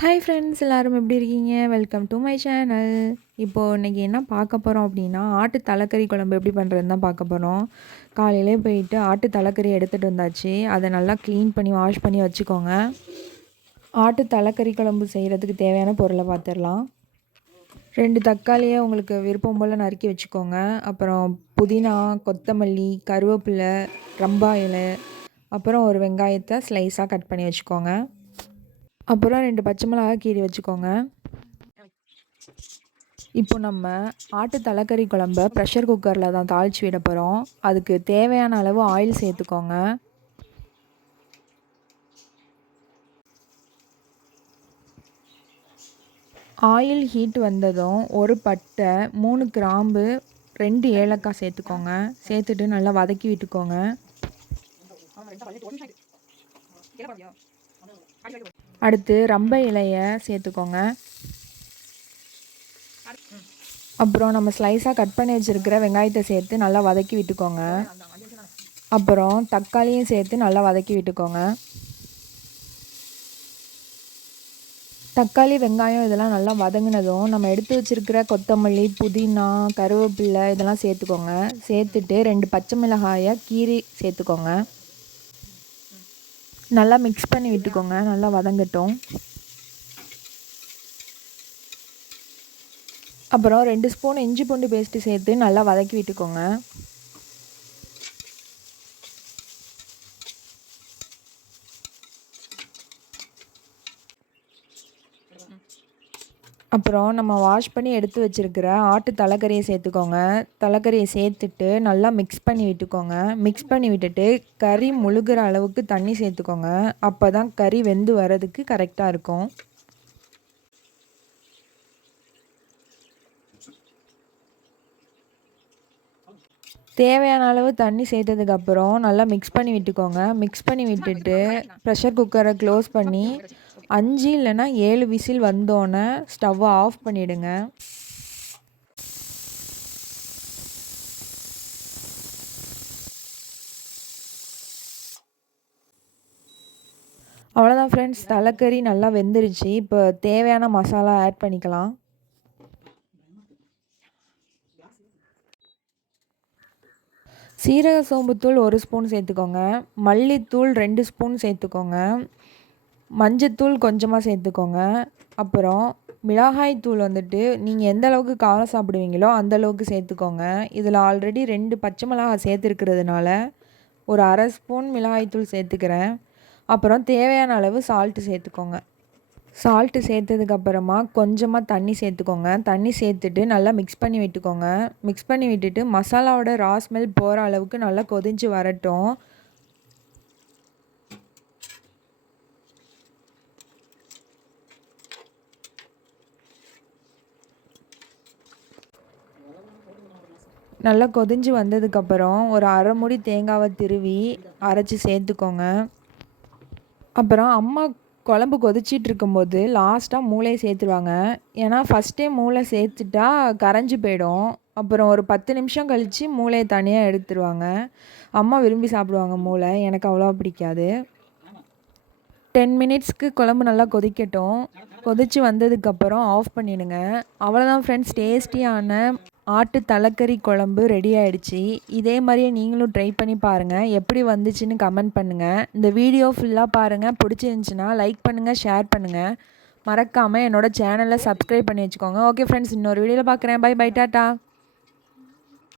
Hi friends எல்லோரும் எப்படி இருக்கீங்க? வெல்கம் டு மை சேனல் இப்போது இன்றைக்கி என்ன பார்க்க போகிறோம் அப்படின்னா ஆட்டு தலைக்கறி குழம்பு எப்படி பண்ணுறதுன்னு தான் பார்க்க போகிறோம் காலையிலே போயிட்டு ஆட்டு தலைக்கறி எடுத்துகிட்டு வந்தாச்சு. அதை நல்லா க்ளீன் பண்ணி வாஷ் பண்ணி வச்சுக்கோங்க. ஆட்டு தலைக்கறி குழம்பு செய்கிறதுக்கு தேவையான பொருளை பார்த்துடலாம் ரெண்டு தக்காளியை உங்களுக்கு விருப்பம் போல் நறுக்கி வச்சுக்கோங்க. அப்புறம் புதினா கொத்தமல்லி கருவேப்பிலை ரம்பா இலை அப்புறம் ஒரு வெங்காயத்தை ஸ்லைஸாக கட் பண்ணி வச்சுக்கோங்க. அப்புறம் ரெண்டு பச்சை மிளகா கீறி வச்சுக்கோங்க. இப்போ நம்ம ஆட்டு தலைக்கறி குழம்ப ப்ரெஷர் குக்கரில் தான் தாளித்து விட போகிறோம் அதுக்கு தேவையான அளவு ஆயில் சேர்த்துக்கோங்க. ஆயில் ஹீட் வந்ததும் ஒரு பட்டை மூணு கிராம்பு ரெண்டு ஏலக்காய் சேர்த்துக்கோங்க. சேர்த்துட்டு நல்லா வதக்கி விட்டுக்கோங்க. அடுத்து ரம்ப இலையை சேர்த்துக்கோங்க. அப்புறம் நம்ம ஸ்லைஸாக கட் பண்ணி வச்சுருக்கிற வெங்காயத்தை சேர்த்து நல்லா வதக்கி விட்டுக்கோங்க. அப்புறம் தக்காளியும் சேர்த்து நல்லா வதக்கி விட்டுக்கோங்க. தக்காளி வெங்காயம் இதெல்லாம் நல்லா வதங்கினதும் நம்ம எடுத்து வச்சுருக்கிற கொத்தமல்லி புதினா கருவேப்பில்லை இதெல்லாம் சேர்த்துக்கோங்க. சேர்த்துட்டு ரெண்டு பச்சை மிளகாயை கீரி சேர்த்துக்கோங்க. நல்லா மிக்ஸ் பண்ணி விட்டுக்கோங்க. நல்லா வதங்கட்டும். அப்புறம் ரெண்டு ஸ்பூன் இஞ்சி பூண்டு பேஸ்ட்டு சேர்த்து நல்லா வதக்கி விட்டுக்கோங்க. அப்புறம் நம்ம வாஷ் பண்ணி எடுத்து வச்சுருக்கிற ஆட்டு தலைக்கறியை சேர்த்துக்கோங்க. தலைக்கறியை சேர்த்துட்டு நல்லா மிக்ஸ் பண்ணி விட்டுக்கோங்க. மிக்ஸ் பண்ணி விட்டுட்டு கறி முழுகிற அளவுக்கு தண்ணி சேர்த்துக்கோங்க. அப்போ தான் கறி வெந்து வர்றதுக்கு கரெக்டாக இருக்கும். தேவையான அளவு தண்ணி சேர்த்ததுக்கப்புறம் நல்லா மிக்ஸ் பண்ணி விட்டுக்கோங்க. மிக்ஸ் பண்ணி விட்டுட்டு ப்ரெஷர் குக்கரை க்ளோஸ் பண்ணி அஞ்சு இல்லைன்னா ஏழு விசில் வந்தோடனே ஸ்டவ்வை ஆஃப் பண்ணிவிடுங்க அவ்வளோதான் ஃப்ரெண்ட்ஸ் தலைக்கறி நல்லா வெந்துருச்சு. இப்போ தேவையான மசாலா ஆட் பண்ணிக்கலாம். சீரக சோம்புத்தூள் ஒரு ஸ்பூன் சேர்த்துக்கோங்க. மல்லித்தூள் ரெண்டு ஸ்பூன் சேர்த்துக்கோங்க. மஞ்சத்தூள் கொஞ்சமாக சேர்த்துக்கோங்க. அப்புறம் மிளகாய் தூள் வந்துட்டு நீங்கள் எந்த அளவுக்கு காரம் சாப்பிடுவீங்களோ அந்த அளவுக்கு சேர்த்துக்கோங்க. இதில் ஆல்ரெடி ரெண்டு பச்சை மிளகாய் சேர்த்துருக்கிறதுனால ஒரு அரை ஸ்பூன் மிளகாய் தூள் சேர்த்துக்கிறேன். அப்புறம் தேவையான அளவு சால்ட்டு சேர்த்துக்கோங்க. சால்ட்டு சேர்த்ததுக்கப்புறமா கொஞ்சமாக தண்ணி சேர்த்துக்கோங்க. தண்ணி சேர்த்துட்டு நல்லா மிக்ஸ் பண்ணி விட்டுக்கோங்க. மிக்ஸ் பண்ணி விட்டுட்டு மசாலாவோட ரா ஸ்மெல் போகிற அளவுக்கு நல்லா கொதிஞ்சு வரட்டும். நல்லா கொதிஞ்சு வந்ததுக்கப்புறம் ஒரு அரை முடி தேங்காவை திருவி அரைச்சி சேர்த்துக்கோங்க. அப்புறம் அம்மா குழம்பு கொதிச்சிட்டு இருக்கும்போது லாஸ்ட்டாக மூளையை சேர்த்துருவாங்க. ஏன்னா ஃபஸ்ட்டே மூளை சேர்த்துட்டா கரைஞ்சி போயிடும். அப்புறம் ஒரு பத்து நிமிஷம் கழித்து மூளையை தனியாக எடுத்துருவாங்க. அம்மா விரும்பி சாப்பிடுவாங்க மூளை. எனக்கு அவ்வளோவா பிடிக்காது. டென் மினிட்ஸ்க்கு குழம்பு நல்லா கொதிக்கட்டும். கொதித்து வந்ததுக்கப்புறம் ஆஃப் பண்ணிவிடுங்க அவ்வளோதான் ஃப்ரெண்ட்ஸ் டேஸ்டியான ஆட்டு தலைக்கறி குழம்பு ரெடி ஆகிடுச்சி இதே மாதிரியே நீங்களும் ட்ரை பண்ணி பாருங்கள் எப்படி வந்துச்சுன்னு கமெண்ட் பண்ணுங்கள் இந்த வீடியோ ஃபுல்லாக பாருங்கள் பிடிச்சிருந்துச்சின்னா லைக் பண்ணுங்கள் ஷேர் பண்ணுங்கள் மறக்காமல் என்னோடய சேனலை சப்ஸ்கிரைப் பண்ணி வச்சுக்கோங்க. ஓகே ஃப்ரெண்ட்ஸ் இன்னொரு வீடியோவில் பார்க்குறேன் பை பை டாட்டா.